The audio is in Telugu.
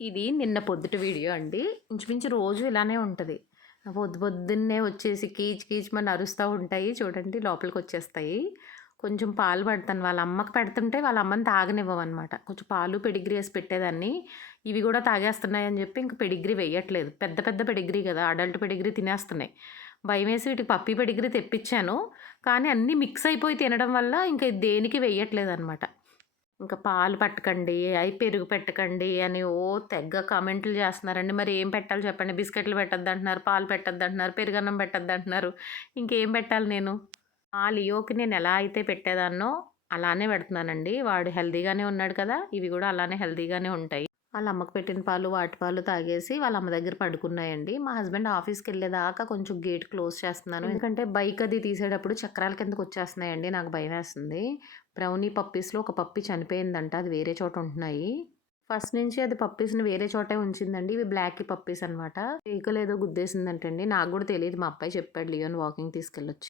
ఇది నిన్న పొద్దుట వీడియో అండి. ఇంచుమించు రోజు ఇలానే ఉంటది. పొద్దున్నే వచ్చేసి కీచ్ కీచ్‌మని అరుస్తా ఉంటాయి. చూడండి లోపలికొచ్చేస్తాయి. కొంచెం పాలు పెడతాను. వాళ్ళ అమ్మకి పెడుతుంటే వాళ్ళ అమ్మని తాగనివ్వమనమాట. కొంచెం పాలు, పెడిగ్రీ ఏసి పెట్టేదాన్ని. ఇవి గూడా తాగేస్తున్నాయని జెప్పి ఇంక పెడిగ్రీ వెయ్యట్లేదు. పెద్ద పెద్ద పెడిగ్రీ గదా! అడల్ట్ పెడిగ్రీ తినేస్తున్నాయి. భయమేసి వీటికి పప్పీ పెడిగ్రీ తెప్పిచ్చాను. కానీ అన్నీ మిక్స్ అయిపోయి తినడం వల్ల ఇంక దేనికి వెయ్యట్లేదనమాట. ఇంకా పాలు పట్టకండి, అయి పెరుగు పెట్టకండి అని తెగ కామెంట్లు చేస్తున్నారండి. మరి ఏం పెట్టాలి చెప్పండి? బిస్కెట్‌లు పెట్టొద్దంటున్నారు, పాలు పెట్టొద్దంటున్నారు, పెరుగన్నం పెట్టొద్దంటున్నారు. ఇంకేం పెట్టాలి నేను? ఆ లియోకి నేనెలా అయితే పెట్టేదాన్నో అలానే పెడుతున్నానండి. వాడు హెల్తీగానే ఉన్నాడు కదా! ఇవి గూడా అలానే హెల్తీగానే ఉంటాయి. వాళ్ళ అమ్మకి పెట్టిన పాలు, వాటి పాలు తాగేసి వాళ్ళ అమ్మ దగ్గర పడుకున్నాయండి. మా హస్బెండ్ ఆఫీస్‌కెళ్ళేదాకా కొంచెం గేట్ క్లోజ్ చేస్తున్నాను. ఎందుకంటే బైక్ అది తీసేటప్పుడు చక్రాల కిందకొచ్చేస్తున్నాయండి. నాకు భయమేస్తుంది. బ్రౌనీ పప్పీస్‌లో ఒక పప్పీ చనిపోయిందంట. అది వేరే చోట ఉంటున్నాయి. ఫస్ట్ నుంచి అది పప్పీస్‌ని వేరే చోటే ఉంచిందండి. ఇవి బ్లాకీ పప్పీస్ అనమాట. పేకలో ఏదో గుద్దేసిందంటండి. నాకు గూడా తెలీదు. మా అబ్బాయి చెప్పాడు లియోని వాకింగ్ తీసుకెళ్ళొచ్చి.